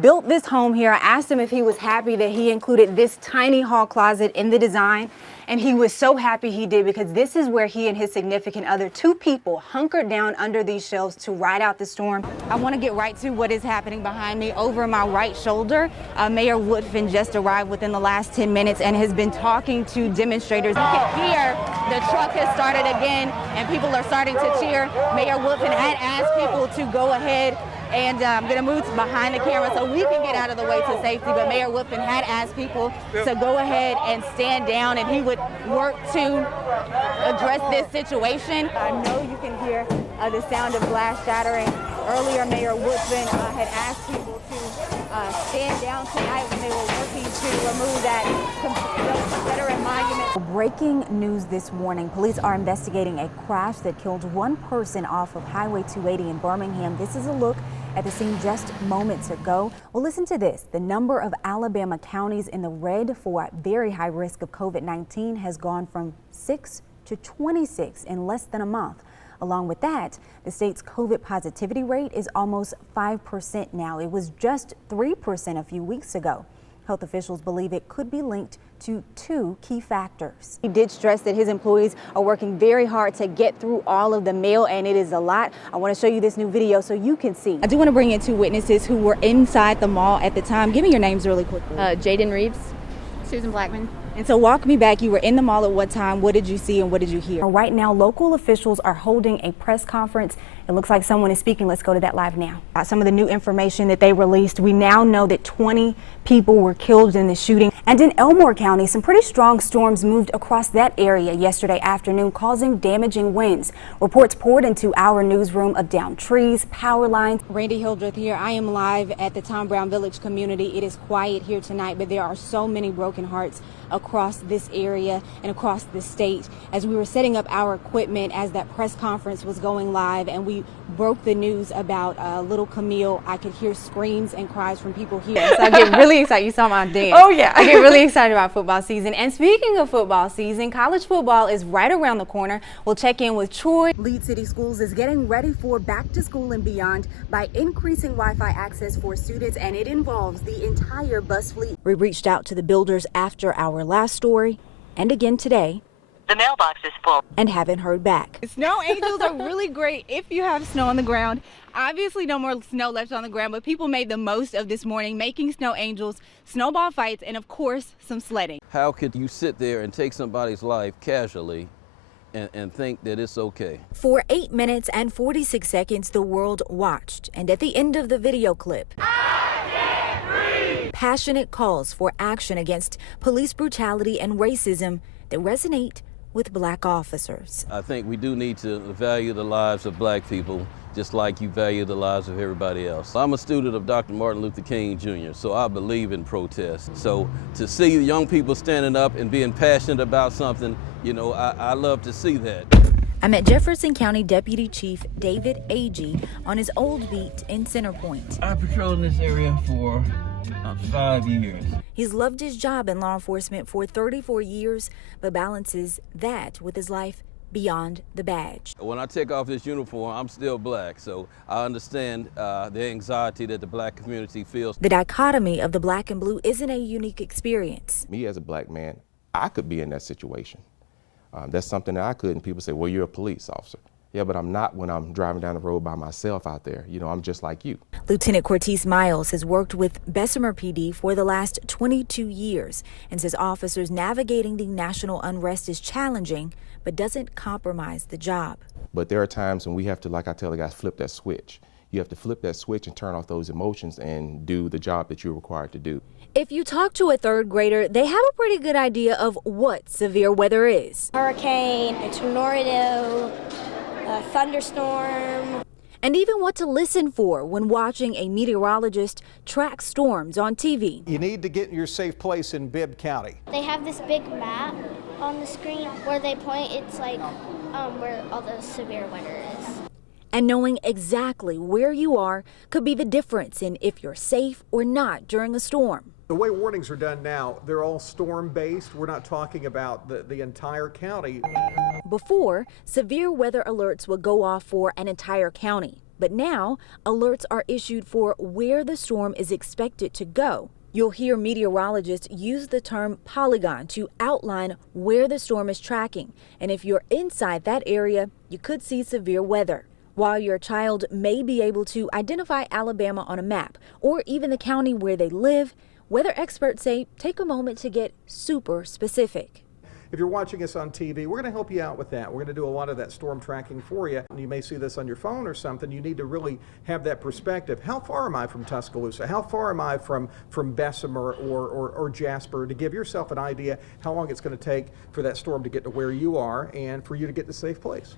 built this home here. I asked him if he was happy that he included this tiny hall closet in the design. And he was so happy he did, because this is where he and his significant other, two people, hunkered down under these shelves to ride out the storm. I want to get right to what is happening behind me. Over my right shoulder, Mayor Woodfin just arrived within the last 10 minutes and has been talking to demonstrators. You can hear the truck has started again and people are starting to cheer. Mayor Woodfin had asked people to go ahead, and I'm going to move behind the camera so we can get out of the way to safety. But Mayor Woodfin had asked people to go ahead and stand down, and he would work to address this situation. I know you can hear the sound of glass shattering. Earlier, Mayor Woodfin had asked people to stand down tonight when they were working to remove that Confederate monument. Breaking news this morning. Police are investigating a crash that killed one person off of Highway 280 in Birmingham. This is a look at the scene just moments ago. Well, listen to this. The number of Alabama counties in the red for very high risk of COVID-19 has gone from 6 to 26 in less than a month. Along with that, the state's COVID positivity rate is almost 5% now. It was just 3% a few weeks ago. Health officials believe it could be linked to two key factors. He did stress that his employees are working very hard to get through all of the mail, and it is a lot. I want to show you this new video so you can see. I do want to bring in two witnesses who were inside the mall at the time. Give me your names really quickly. Jaden Reeves, Susan Blackman. And so walk me back. You were in the mall at what time? What did you see and what did you hear? Right now, local officials are holding a press conference. It looks like someone is speaking. Let's go to that live now. Some of the new information that they released. We now know that 20 people were killed in the shooting. And in Elmore County, some pretty strong storms moved across that area yesterday afternoon, causing damaging winds. Reports poured into our newsroom of downed trees, power lines. Randi Hildreth here. I am live at the Tom Brown Village community. It is quiet here tonight, but there are so many broken hearts across this area and across the state. As we were setting up our equipment as that press conference was going live and we broke the news about little Camille, I could hear screams and cries from people here. So I get really excited. You saw my dance. Oh yeah. I get really excited about football season. And speaking of football season, college football is right around the corner. We'll check in with Troy. Lead City Schools is getting ready for back to school and beyond by increasing Wi-Fi access for students, and it involves the entire bus fleet. We reached out to the builders after our last story and again today. The mailbox is full and haven't heard back. Snow angels are really great if you have snow on the ground. Obviously no more snow left on the ground, but people made the most of this morning, making snow angels, snowball fights, and of course some sledding. How could you sit there and take somebody's life casually and think that it's okay? For 8 minutes and 46 seconds, the world watched, and at the end of the video clip, passionate calls for action against police brutality and racism that resonate with black officers. I think we do need to value the lives of black people just like you value the lives of everybody else. I'm a student of Dr. Martin Luther King Jr., so I believe in protest. So to see young people standing up and being passionate about something, you know, I love to see that. I met Jefferson County Deputy Chief David Agee on his old beat in Centerpoint. I patrolled in this area for 5 years. He's loved his job in law enforcement for 34 years, but balances that with his life beyond the badge. When I take off this uniform, I'm still black, so I understand the anxiety that the black community feels. The dichotomy of the black and blue isn't a unique experience. Me as a black man, I could be in that situation. That's something that I could, and people say, well, you're a police officer. Yeah, but I'm not when I'm driving down the road by myself out there. You know, I'm just like you. Lieutenant Cortese Miles has worked with Bessemer PD for the last 22 years and says officers navigating the national unrest is challenging, but doesn't compromise the job. But there are times when we have to, like I tell the guys, flip that switch. You have to flip that switch and turn off those emotions and do the job that you're required to do. If you talk to a third grader, they have a pretty good idea of what severe weather is. Hurricane, a tornado, a thunderstorm. And even what to listen for when watching a meteorologist track storms on TV. You need to get in your safe place in Bibb County. They have this big map on the screen where they point, it's like where all the severe weather is. And knowing exactly where you are could be the difference in if you're safe or not during a storm. The way warnings are done now, they're all storm-based. We're not talking about the entire county. Before, severe weather alerts would go off for an entire county. But now, alerts are issued for where the storm is expected to go. You'll hear meteorologists use the term polygon to outline where the storm is tracking. And if you're inside that area, you could see severe weather. While your child may be able to identify Alabama on a map or even the county where they live, weather experts say take a moment to get super specific. If you're watching us on TV, we're going to help you out with that. We're going to do a lot of that storm tracking for you. You may see this on your phone or something. You need to really have that perspective. How far am I from Tuscaloosa? How far am I from Bessemer or Jasper, to give yourself an idea how long it's going to take for that storm to get to where you are and for you to get to a safe place.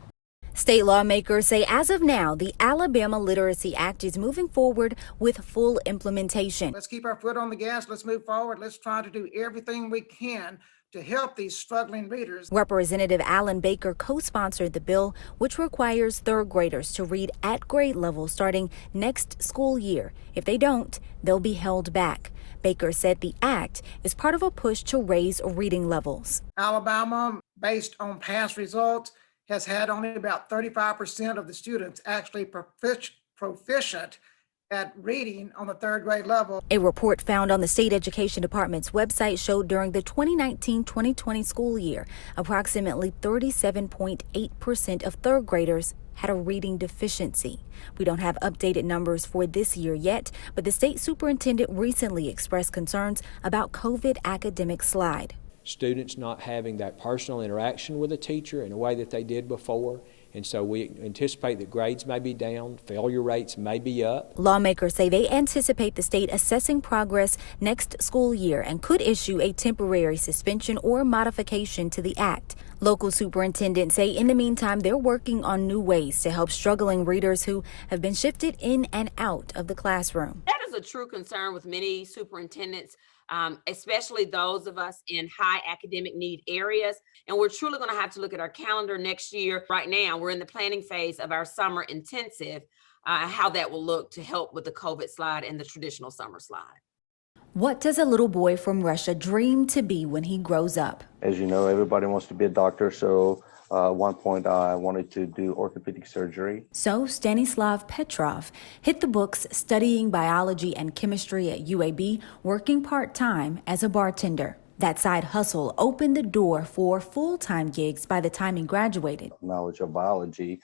State lawmakers say as of now, the Alabama Literacy Act is moving forward with full implementation. Let's keep our foot on the gas. Let's move forward. Let's try to do everything we can to help these struggling readers. Representative Alan Baker co-sponsored the bill, which requires third graders to read at grade level starting next school year. If they don't, they'll be held back. Baker said the act is part of a push to raise reading levels. Alabama, based on past results, has had only about 35% of the students actually proficient at reading on the third grade level. A report found on the state education department's website showed during the 2019-2020 school year, approximately 37.8% of third graders had a reading deficiency. We don't have updated numbers for this year yet, but the state superintendent recently expressed concerns about COVID academic slide. Students not having that personal interaction with a teacher in a way that they did before. And so we anticipate that grades may be down, failure rates may be up. Lawmakers say they anticipate the state assessing progress next school year and could issue a temporary suspension or modification to the act. Local superintendents say in the meantime, they're working on new ways to help struggling readers who have been shifted in and out of the classroom. That is a true concern with many superintendents, especially those of us in high academic need areas. And we're truly going to have to look at our calendar next year. Right now, we're in the planning phase of our summer intensive, how that will look to help with the COVID slide and the traditional summer slide. What does a little boy from Russia dream to be when he grows up? As you know, everybody wants to be a doctor, so at one point I wanted to do orthopedic surgery. So Stanislav Petrov hit the books studying biology and chemistry at UAB, working part-time as a bartender. That side hustle opened the door for full-time gigs by the time he graduated. Knowledge of biology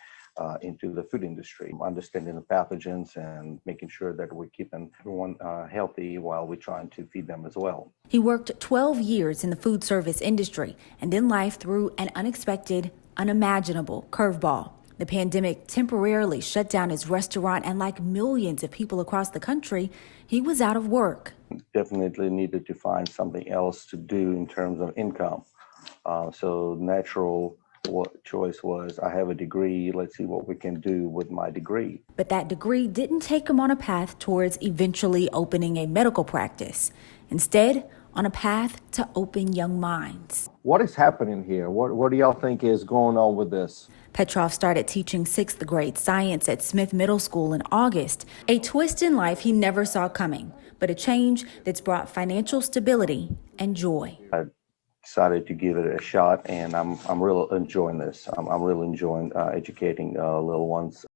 into the food industry, understanding the pathogens and making sure that we're keeping everyone healthy while we're trying to feed them as well. He worked 12 years in the food service industry and then life threw an unexpected, unimaginable curveball. The pandemic temporarily shut down his restaurant, and like millions of people across the country, he was out of work. Definitely needed to find something else to do in terms of income. So natural choice was, I have a degree, let's see what we can do with my degree. But that degree didn't take him on a path towards eventually opening a medical practice. Instead, on a path to open young minds. What is happening here? What do y'all think is going on with this? Petrov started teaching 6th grade science at Smith Middle School in August, a twist in life he never saw coming, but a change that's brought financial stability and joy. I decided to give it a shot, and I'm really enjoying this. I'm really enjoying educating little ones.